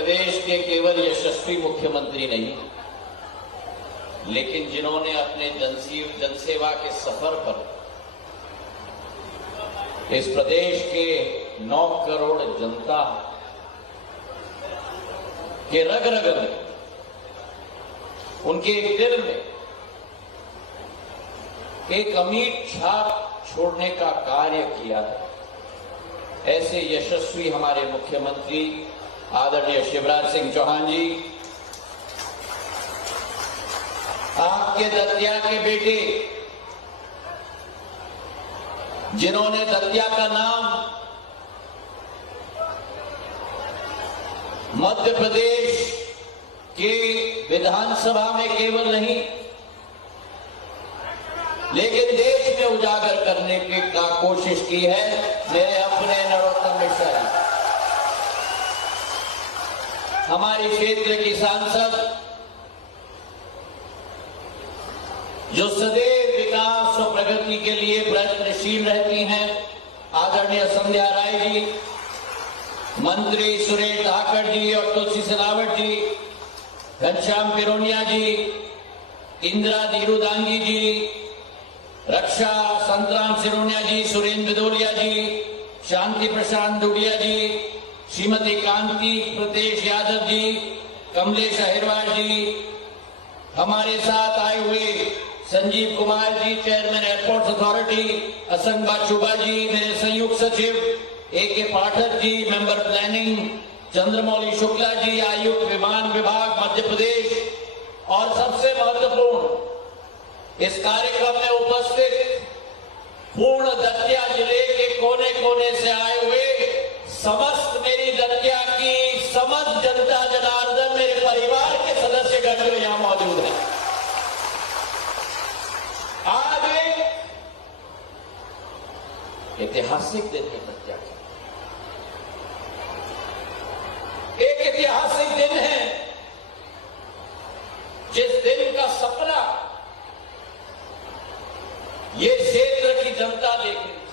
प्रदेश के केवल यशस्वी मुख्यमंत्री नहीं, लेकिन जिन्होंने अपने जनसेवा के सफर पर इस प्रदेश के 9 करोड़ जनता के रग रग में, उनके एक दिल में एक अमिट छाप छोड़ने का कार्य किया है। ऐसे यशस्वी हमारे मुख्यमंत्री आदरणीय शिवराज सिंह चौहान जी, आपके दतिया के बेटे, जिन्होंने दतिया का नाम मध्य प्रदेश के विधानसभा में केवल नहीं, लेकिन देश में उजागर करने की कोशिश की है मेरे अपने नरोत्तम मिश्रा जी, हमारे क्षेत्र की सांसद, जो सदैव विकास और प्रगति के लिए प्रयत्नशील रहती हैं, आदरणीय संध्या राय जी, मंत्री सुरेश धाकड़ जी और तुलसी सिलावट जी, घनश्याम पिरोनिया जी, इंदिरा धीरुदांगी जी, रक्षा संतराम सिरोनिया जी, सुरेंद्र भदौरिया जी, शांति प्रशांत दुडिया जी, श्रीमती कांति प्रदेश यादव जी, कमलेश अहिरवार जी, हमारे साथ आए हुए Sanjeev Kumar ji, chairman airport authority, असंग बाचुबा जी, मेरे संयुक्त सचिव A K. Pathak ji, member planning Chandramouli Shukla ji, आयुक्त विमान विभाग मध्य प्रदेश, और सबसे महत्वपूर्ण इस कार्यक्रम में उपस्थित पूर्ण दतिया जिले के कोने कोने से आए हुए समस्त मेरी दतिया की समस्त जनता जनार्दन, मेरे परिवार के सदस्यगण जो यहां मौजूद हैं। आज ऐतिहासिक दिन है दतिया का, एक ऐतिहासिक दिन है जिस दिन का सपना ये क्षेत्र की जनता देख रही थी।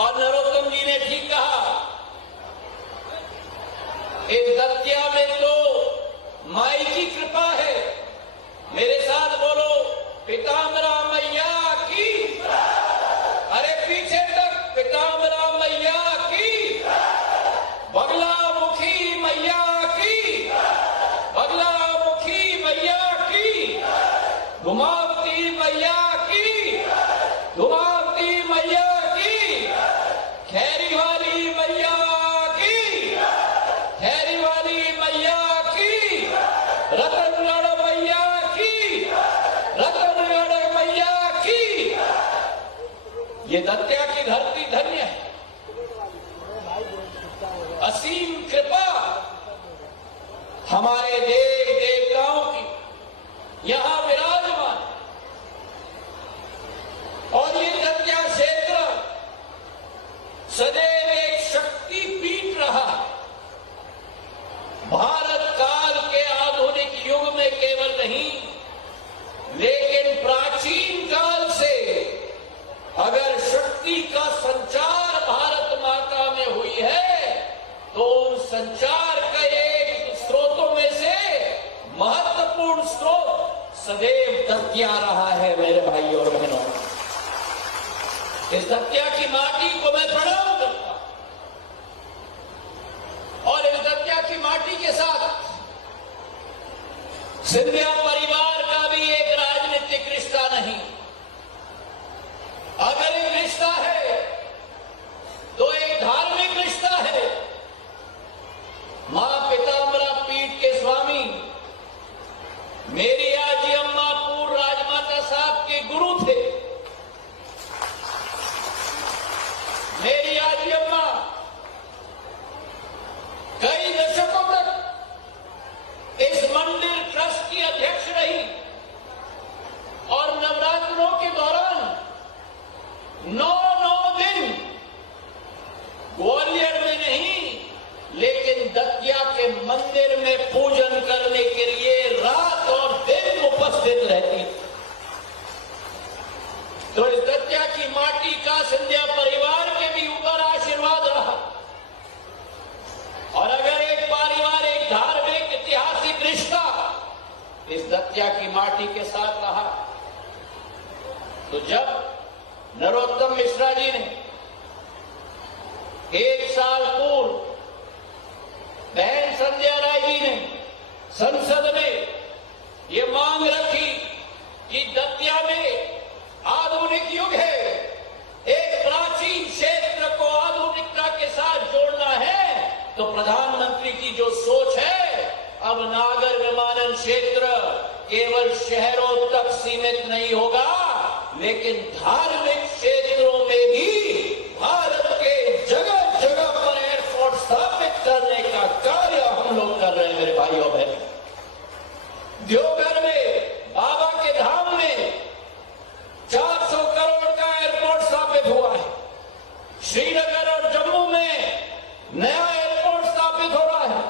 और नरोत्तम जी ने ठीक कहा, इस दतिया में तो माई की कृपा है। मेरे साथ बोलो, पीताम्बरा मैया की, अरे पीछे तक, पीताम्बरा मैया की, बगलामुखी मैया की, बगलामुखी मैया की, घुमावती मैया की, घुमावती मैया की, खैरी वाली मैया की, खैरी वाली मैया की, रतनगढ़ मैया की, रतनगढ़ मैया की। ये दतिया की धरती धन्य है, असीम कृपा हमारे देव देवताओं की यहां विराजमान। और ये दतिया क्षेत्र सदैव एक शक्ति पीठ रहा। भारत काल के आधुनिक युग में केवल नहीं, लेकिन प्राचीन काल से अगर शक्ति का संचार भारत माता में हुई है, तो उन संचार के एक स्रोतों में से महत्वपूर्ण स्रोत सदैव दतिया रहा है। मेरे भाई और बहनों, इस दतिया की माटी को मैं प्रणाम करता हूं, और इस दतिया की माटी के साथ सिंधिया परिवार का भी एक राजनीतिक रिश्ता नहीं, अगर एक रिश्ता है तो एक धार्मिक रिश्ता है। मां पीताम्बरा पीठ के स्वामी मेरी आजी अम्मा पूर्व राजमाता साहब के गुरु थे। मेरी आजी अम्मा कई दशकों तक इस मंदिर ट्रस्ट की अध्यक्ष रही, और नवरात्रों के दौरान 9 दिन ग्वालियर में नहीं, लेकिन दतिया के मंदिर में पूजन करने के लिए रात और दिन उपस्थित रहती। तो इस दतिया की माटी का सिंधिया परिवार के भी ऊपर आशीर्वाद रहा। और एक साल पूर्व बहन संध्या राय जी ने संसद में ये मांग रखी कि दतिया में आधुनिक युग है, एक प्राचीन क्षेत्र को आधुनिकता के साथ जोड़ना है। तो प्रधानमंत्री की जो सोच है, अब नागर विमानन क्षेत्र केवल शहरों तक सीमित नहीं होगा, लेकिन धार्मिक क्षेत्रों में भी भारत के जगह जगह पर एयरपोर्ट स्थापित करने का कार्य हम लोग कर रहे हैं। मेरे भाइयों बहनों, देवघर में बाबा के धाम में 400 करोड़ का एयरपोर्ट स्थापित हुआ है। श्रीनगर और जम्मू में नया एयरपोर्ट स्थापित हो रहा है।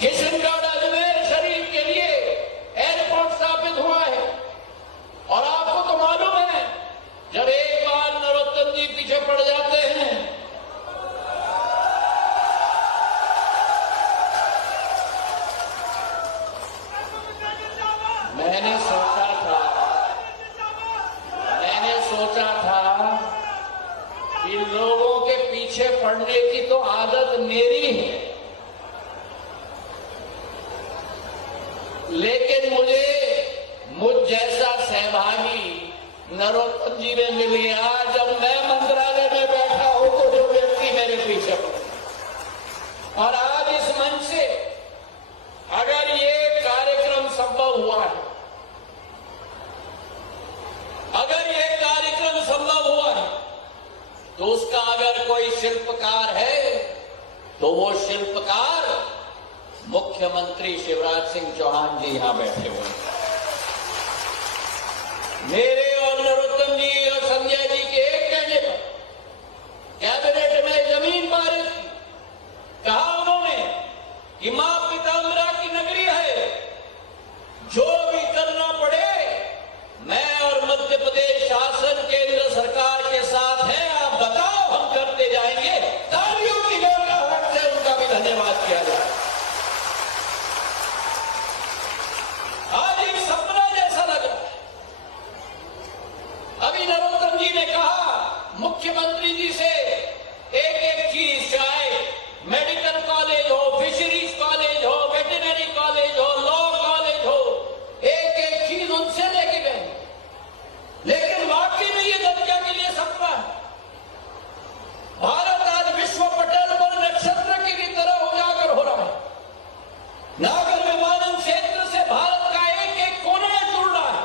किशनगढ़ अजमेर शरीफ के लिए एयरपोर्ट स्थापित हुआ है। और आपको तो मालूम है, जब एक बार नरोत्तम जी पीछे पड़ जाते हैं, मैंने सोचा था कि लोगों के पीछे पड़ने की तो आदत मेरी है, लेकिन मुझ जैसा सहभागी नरोत्तम जी में मिल गया। जब मैं मंत्रालय में बैठा हूं तो जो व्यक्ति मेरे पीछे पड़े। और आज इस मंच से अगर ये कार्यक्रम संभव हुआ है, अगर ये कार्यक्रम संभव हुआ है, तो उसका अगर कोई शिल्पकार है तो वो शिल्पकार मुख्यमंत्री शिवराज सिंह चौहान जी यहां बैठे हुए हैं। मेरे और नरोत्तम जी और संजय जी के एक कहने पर कैबिनेट में जमीन पारित की। कहा उन्होंने कि मां पीताम्बरा की नगरी है, जो भी करना पड़े मैं और मध्य प्रदेश शासन केंद्र सरकार के साथ है, आप बताओ हम करते जाएंगे। तालियों की गड़गड़ाहट से उनका भी धन्यवाद किया जाए। आज एक सपना जैसा लग रहा है। अभी नरोत्तम जी ने कहा मुख्यमंत्री जी से एक एक चीज, चाहे मेडिकल कॉलेज हो, फिशरीज कॉलेज हो, वेटरनरी कॉलेज हो, लॉ कॉलेज हो, एक एक चीज उनसे लेके गए। लेकिन वाकई में ये दतिया के लिए सपना है। भारत आज विश्व पटल पर नक्षत्र की तरह उजागर हो रहा है। नागर विमानन क्षेत्र से भारत का एक एक कोना जुड़ रहा है।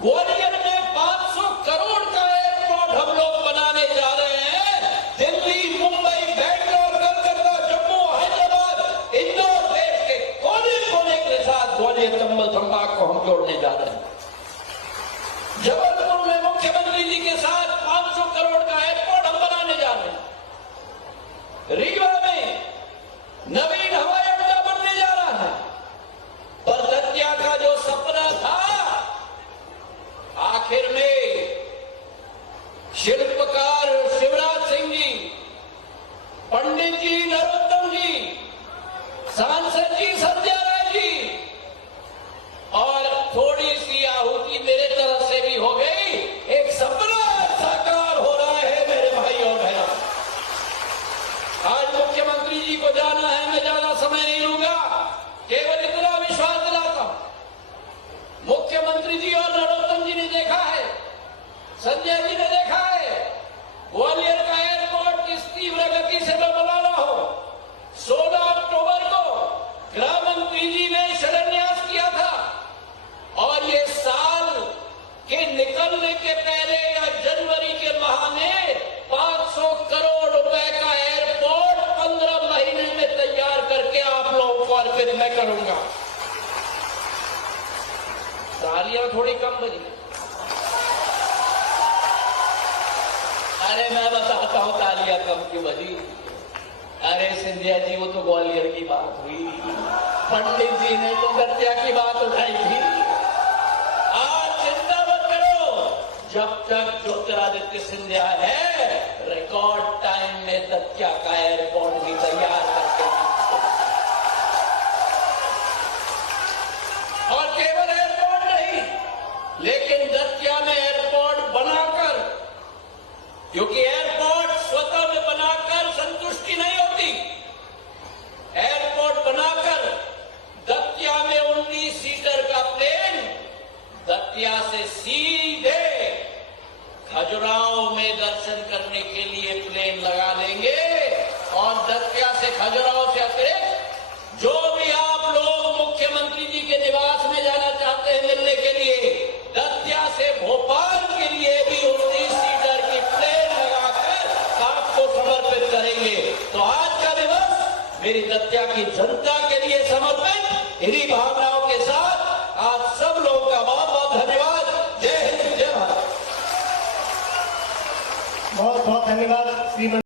ग्वालियर में 500 करोड़ का एयरपोर्ट हम लोग बनाने जा रहे हैं। दिल्ली, मुंबई, बैंगलोर, कलकत्ता, जम्मू, हैदराबाद, इंदौर, देश के कोने कोने के साथ ग्वालियर, चंबल संभाग को हम जोड़ने जा रहे हैं। जबलपुर में मुख्यमंत्री जी के साथ 500 करोड़ का एयरपोर्ट हम बनाने जा रहे हैं। रीवा में नवीन हवाई अड्डा बनने जा रहा है। पर दतिया का जो सपना था, आखिर में शिल्पकार शिवराज सिंह जी, पंडित जी नरोत्तम जी, सांसद जी संजय राय जी और थोड़ी सी आहुति मेरे तरफ से भी हो गई। एक सपना साकार हो रहा है मेरे भाई और बहनों। आज मुख्यमंत्री जी को जाना है, मैं ज्यादा समय नहीं लूंगा, केवल इतना विश्वास दिलाता हूं। मुख्यमंत्री जी और नरोत्तम जी ने देखा है, संजय जी ने देखा है, ग्वालियर का एयरपोर्ट किस तीव्र गति से मैं बना रहा हूं। 16 अक्टूबर को गृह मंत्री जी ने शिलान्यास किया था और ये साल के निकलने के पहले या जनवरी के माह में 500 करोड़ रुपए का एयरपोर्ट 15 महीने में तैयार करके आप लोगों को अर्पित मैं करूंगा। तालियां थोड़ी कम बजी। अरे मैं बताता हूं तालियां कम क्यों बजी। अरे सिंधिया जी, वो तो ग्वालियर की बात हुई, पंडित जी ने तो दतिया की बात उठाई थी। आज चिंता मत करो, जब तक ज्योतिरादित्य सिंधिया है, रिकॉर्ड टाइम में दतिया का एयरपोर्ट भी तैयार करके, और केवल एयरपोर्ट नहीं, लेकिन दतिया में एयरपोर्ट बनाकर, क्योंकि एयरपोर्ट स्वतः से खजुराहो से अतिरिक्त जो भी आप लोग मुख्यमंत्री जी के निवास में जाना चाहते हैं मिलने के लिए, दतिया से भोपाल के लिए भी 19 सीटर की प्लेन लगाकर आपको समर्पित करेंगे। तो आज का दिवस मेरी दतिया की जनता के लिए समर्पित। इन्हीं भावनाओं के साथ आप सब लोगों का बहुत बहुत धन्यवाद। जय हिंद, जय भारत। बहुत बहुत धन्यवाद श्रीमती।